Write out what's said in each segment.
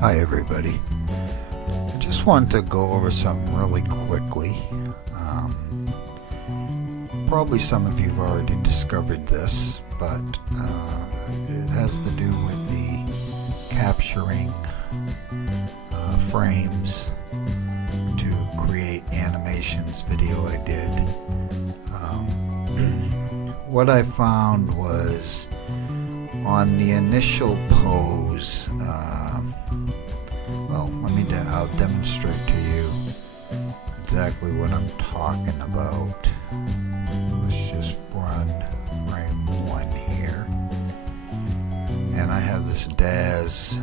Hi everybody. I just wanted to go over something really quickly. Probably some of you have already discovered this, but it has to do with the capturing frames to create animations video I did. What I found was on the initial pose, I'll demonstrate to you exactly what I'm talking about. Let's just run frame 1 here. And I have this DAZ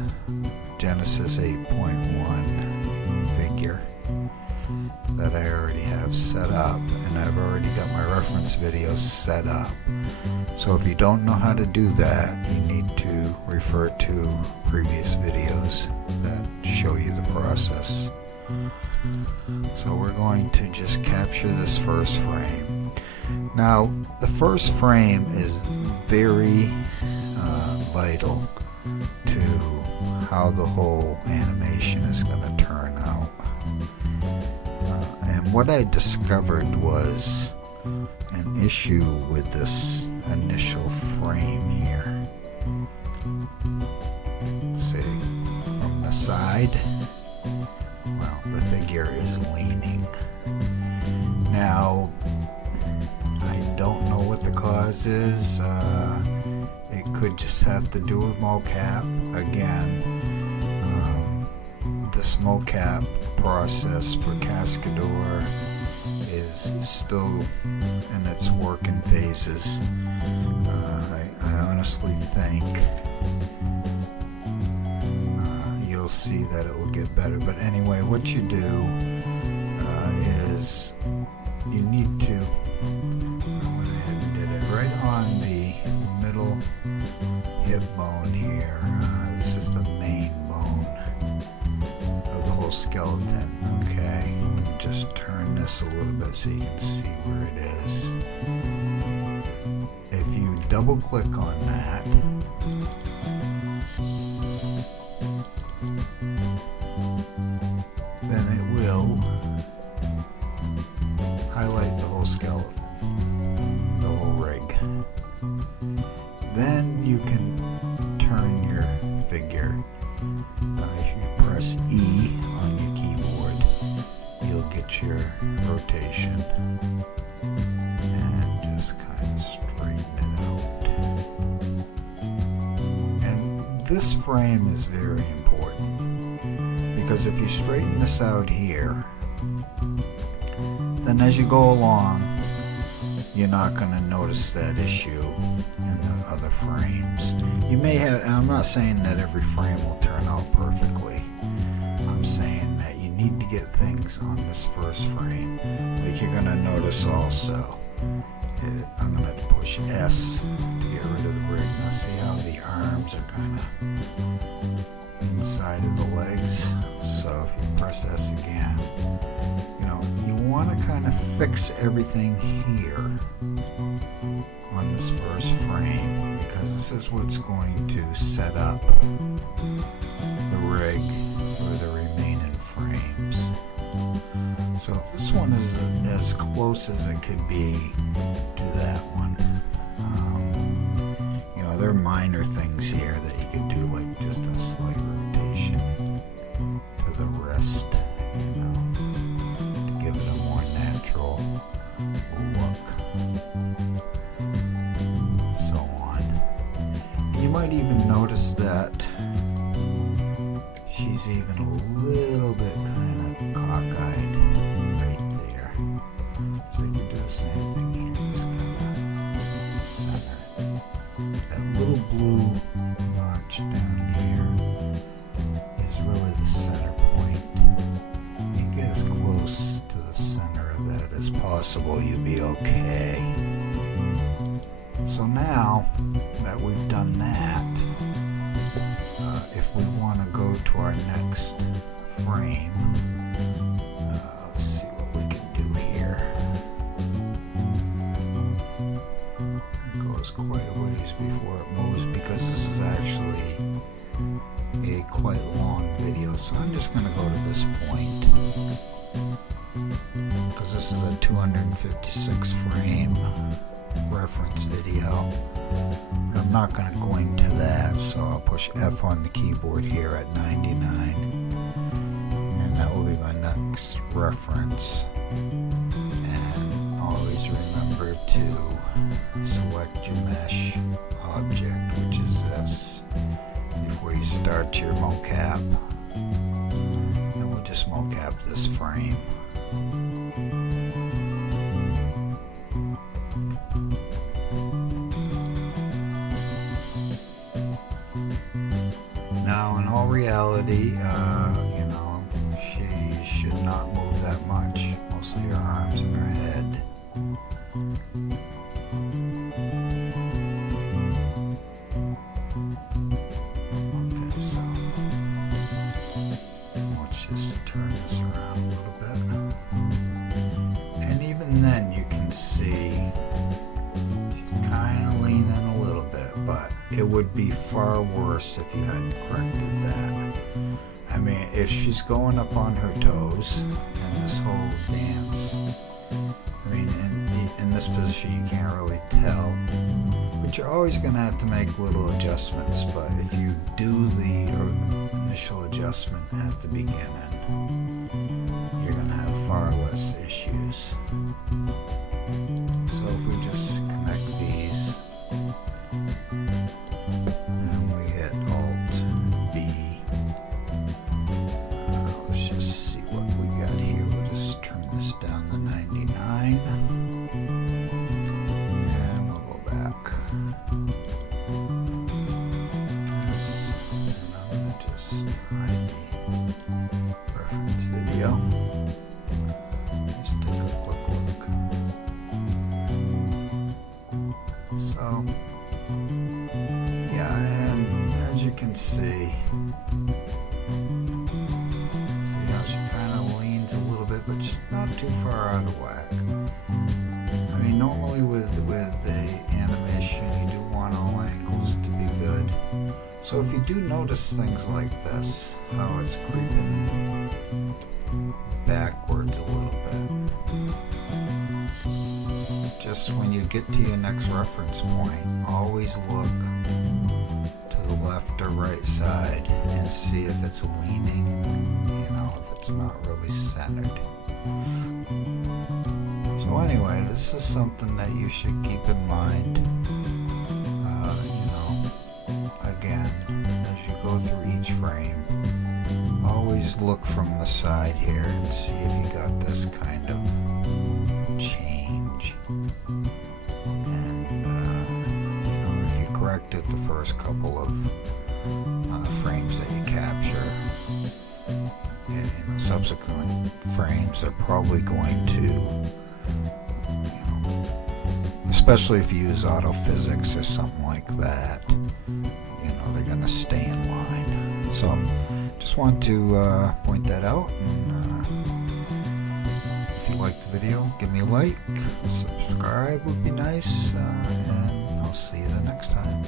Genesis 8.1 figure that I already have set up, and I've already got my reference videos set up. So if you don't know how to do that, you need to refer to previous videos that show you the process. So we're going to just capture this first frame. Now the first frame is very vital to how the whole animation is going to turn out. And what I discovered was an issue with this initial frame here. See, from the side, well, the figure is leaning. Now, I don't know what the cause is. It could just have to do with Mocap. Again, this Mocap process for Cascadeur is still in its working phases. I honestly think you'll see that it will get better. But anyway, what you do is you need to, I went ahead and did it right on the middle hip bone here. This is the main bone of the whole skeleton. Okay, just turn this a little bit so you can see where it is. If you double click on that, then it will highlight the whole skeleton, the whole rig. Then you can turn your figure. If you press E on your keyboard, you'll get your rotation and just kind of straighten it out. And this frame is very important, because if you straighten this out here, then as you go along, you're not going to notice that issue in the other frames. You may have, and I'm not saying that every frame will turn out perfectly. I'm saying that you need to get things on this first frame. Like you're going to notice also, I'm going to push S to get rid of the rig. Now see how the arms are kind of inside of the legs. So if you press S again, you want to kind of fix everything here on this first frame, because this is what's going to set up the rig for the remaining frames. So if this one is as close as it could be to that one, there are minor things here that you can do, like just a slight rotation to the wrist, to give it a more natural look, so on. You might even notice that she's even a little bit kind of cockeyed right there. So you can do the same thing here, just kind of center. That little blue notch down here is really the center point. You get as close to the center of that as possible, you'll be okay. So now that we've done that, if we want to go to our next frame, let's see what we can do here. goes quite a ways before it moves, because this is actually a quite long video. So I'm just going to go to this point, because this is a 256 frame reference video. But I'm not going to go into that, so I'll push F on the keyboard here at 99, and that will be my next reference. And always remember to select your mesh object, which is this, before you start your mocap. And we'll just mocap this frame. Now, in all reality, you know, she should not move that much. Mostly her arms and her head. Okay, so let's just turn this around a little bit. And even then, you can see she's kind of leaning a little bit, but it would be far worse if you hadn't corrected that. I mean, if she's going up on her toes in this whole dance, I mean, in this position you can't really tell, but you're always going to have to make little adjustments. But if you do the initial adjustment at the beginning, you're going to have far less issues. So if we just connect these, and we hit Alt B, let's just see what we got here. We'll just turn this down to 99, and we'll go back. Yes, and I'm going to just hide the reference video. Just take a quick look. So, yeah, and as you can see how she kind of leans a little bit, but she's not too far out of whack. I mean, normally with the animation, you do want all angles to be good. So if you do notice things like this, how it's creeping backwards a little bit, just when you get to your next reference point, always look to the left or right side and see if it's leaning, you know, if it's not really centered. So anyway, this is something that you should keep in mind. You know, again, as you go through each frame, always look from the side here and see if you got this kind of change. And you know, if you correct it the first couple of frames that you capture, you know, subsequent frames are probably going to, you know, especially if you use auto physics or something like that, you know, they're going to stay in line. So just want to point that out. And if you liked the video, give me a like, subscribe would be nice, and I'll see you the next time.